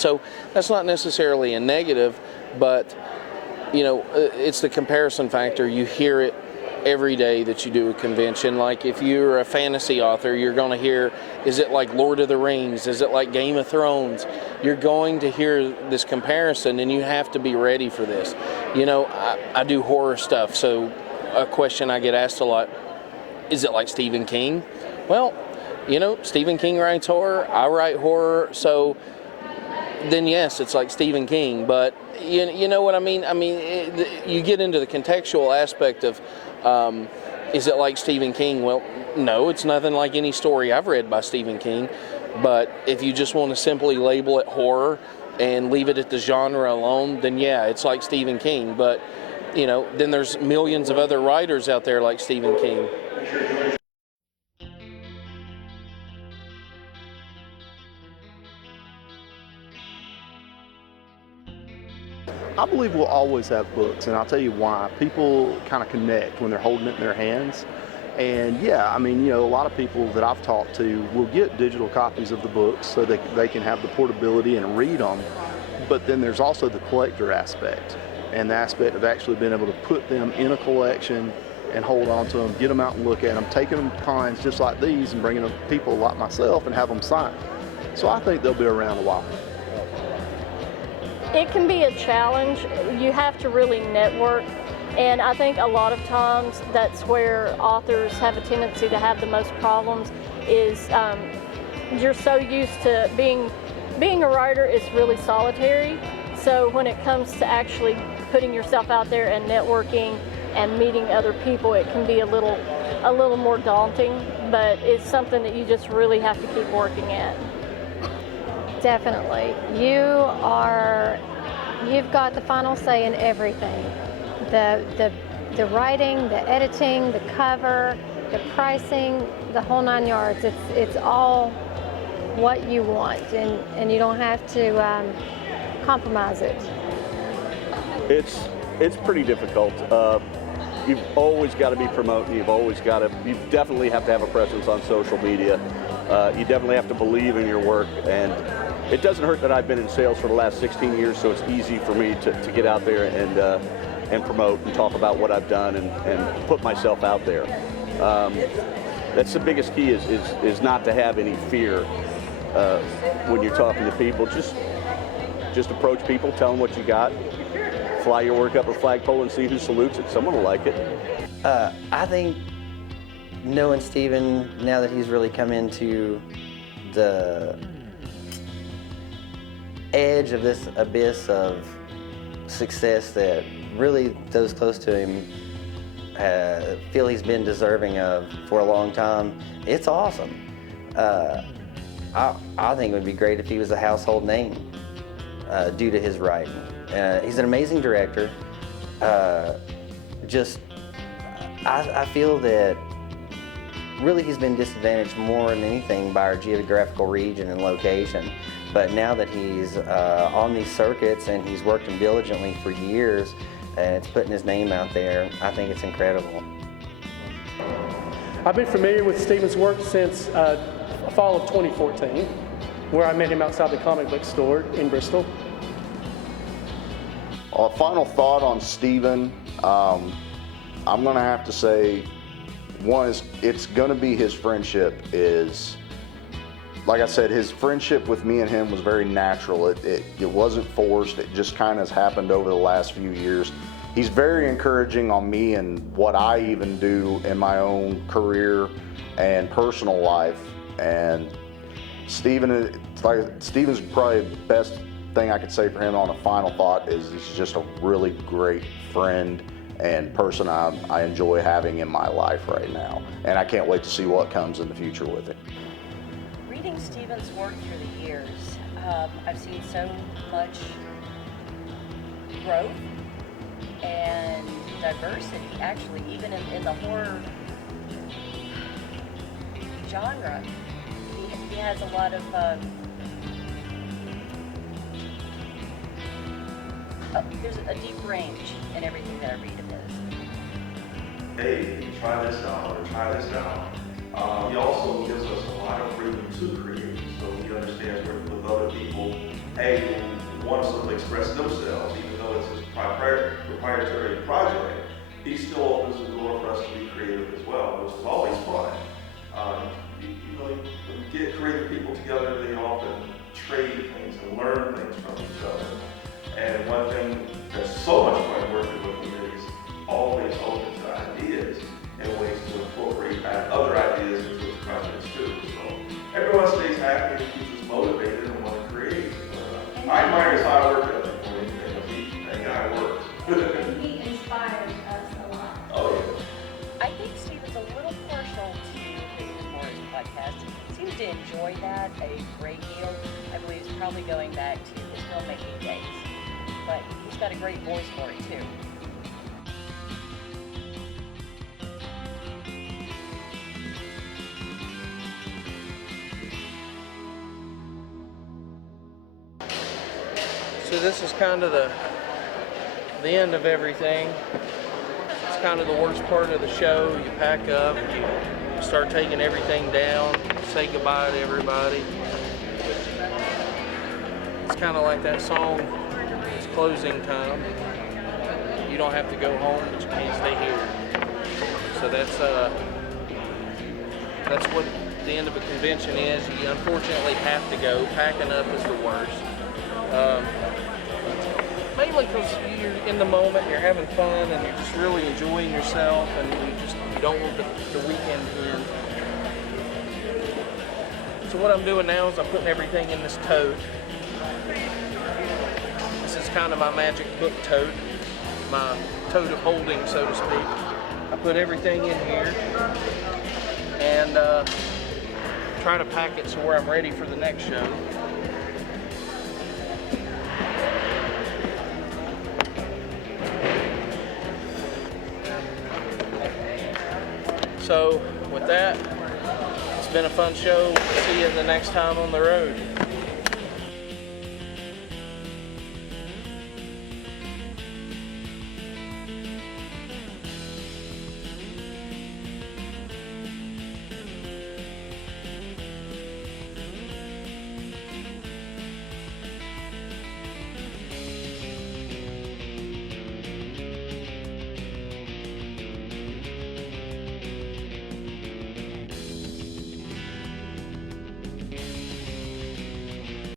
So that's not necessarily a negative, but it's the comparison factor. You hear it every day that you do a convention. Like if you're a fantasy author, you're going to hear, is it like Lord of the Rings? Is it like Game of Thrones? You're going to hear this comparison, and you have to be ready for this. I do horror stuff, so a question I get asked a lot, is it like Stephen King? Well, Stephen King writes horror, I write horror, so then yes, it's like Stephen King, but you know what I mean? You get into the contextual aspect of, is it like Stephen King? Well, no, it's nothing like any story I've read by Stephen King, but if you just want to simply label it horror and leave it at the genre alone, then yeah, it's like Stephen King, but then there's millions of other writers out there like Stephen King. I believe we'll always have books, and I'll tell you why. People kind of connect when they're holding it in their hands. And yeah, a lot of people that I've talked to will get digital copies of the books so they can have the portability and read them. But then there's also the collector aspect, and the aspect of actually being able to put them in a collection and hold on to them, get them out and look at them, taking them to cons just like these and bringing them to people like myself and have them signed. So I think they'll be around a while. It can be a challenge. You have to really network, and I think a lot of times that's where authors have a tendency to have the most problems is you're so used to being a writer is really solitary. So when it comes to actually putting yourself out there and networking and meeting other people, it can be a little more daunting, but it's something that you just really have to keep working at. Definitely. You've got the final say in everything. The writing, the editing, the cover, the pricing, the whole 9 yards. It's all what you want, and you don't have to compromise it. It's pretty difficult. You've always got to be promoting. You definitely have to have a presence on social media. You definitely have to believe in your work, and it doesn't hurt that I've been in sales for the last 16 years, so it's easy for me to get out there and promote and talk about what I've done and put myself out there. That's the biggest key is not to have any fear when you're talking to people. Just approach people, tell them what you got, fly your work up a flagpole and see who salutes it. Someone will like it. I think knowing Stephen, now that he's really come into the edge of this abyss of success that really those close to him feel he's been deserving of for a long time, it's awesome. I think it would be great if he was a household name due to his writing. He's an amazing director. I feel that really he's been disadvantaged more than anything by our geographical region and location. But now that he's on these circuits and he's working diligently for years and it's putting his name out there, I think it's incredible. I've been familiar with Stephen's work since fall of 2014, where I met him outside the comic book store in Bristol. A final thought on Stephen, I'm going to have to say, one is it's going to be his friendship is, like I said, his friendship with me and him was very natural. It wasn't forced. It just kind of has happened over the last few years. He's very encouraging on me and what I even do in my own career and personal life. And Stephen's probably the best thing I could say for him on a final thought is he's just a really great friend and person I enjoy having in my life right now. And I can't wait to see what comes in the future with it. Reading Stephen's work through the years, I've seen so much growth and diversity, actually, even in the horror genre. He has a lot of there's a deep range in everything that I read of his. Hey, try this out or try this out. He also gives us a lot of freedom to create, so he understands working with other people hey, who wants to express themselves, even though it's his proprietary project, he still opens the door for us to be creative as well, which is always fun. When you get creative people together, they often trade things and learn things from each other. And one thing that's so much fun working with him is always open to ideas and ways to incorporate other ideas into his projects too. So everyone stays happy and keeps us motivated and want to create. I admire his hard work ethic more than anything. That guy works. He inspires us a lot. Oh yeah. I think Steven's a little partial to his Morris podcast. He seems to enjoy that a great deal. I believe he's probably going back to his filmmaking days. But he's got a great voice for it too. So this is kind of the end of everything. It's kind of the worst part of the show. You pack up, you start taking everything down, say goodbye to everybody. It's kind of like that song, it's closing time. You don't have to go home, but you can't stay here. So that's what the end of a convention is. You unfortunately have to go. Packing up is the worst. Mainly because you're in the moment, you're having fun, and you're just really enjoying yourself, and you don't want the weekend to end. So what I'm doing now is I'm putting everything in this tote. This is kind of my magic book tote, my tote of holding, so to speak. I put everything in here and try to pack it so where I'm ready for the next show. So with that, it's been a fun show. We'll see you the next time on the road.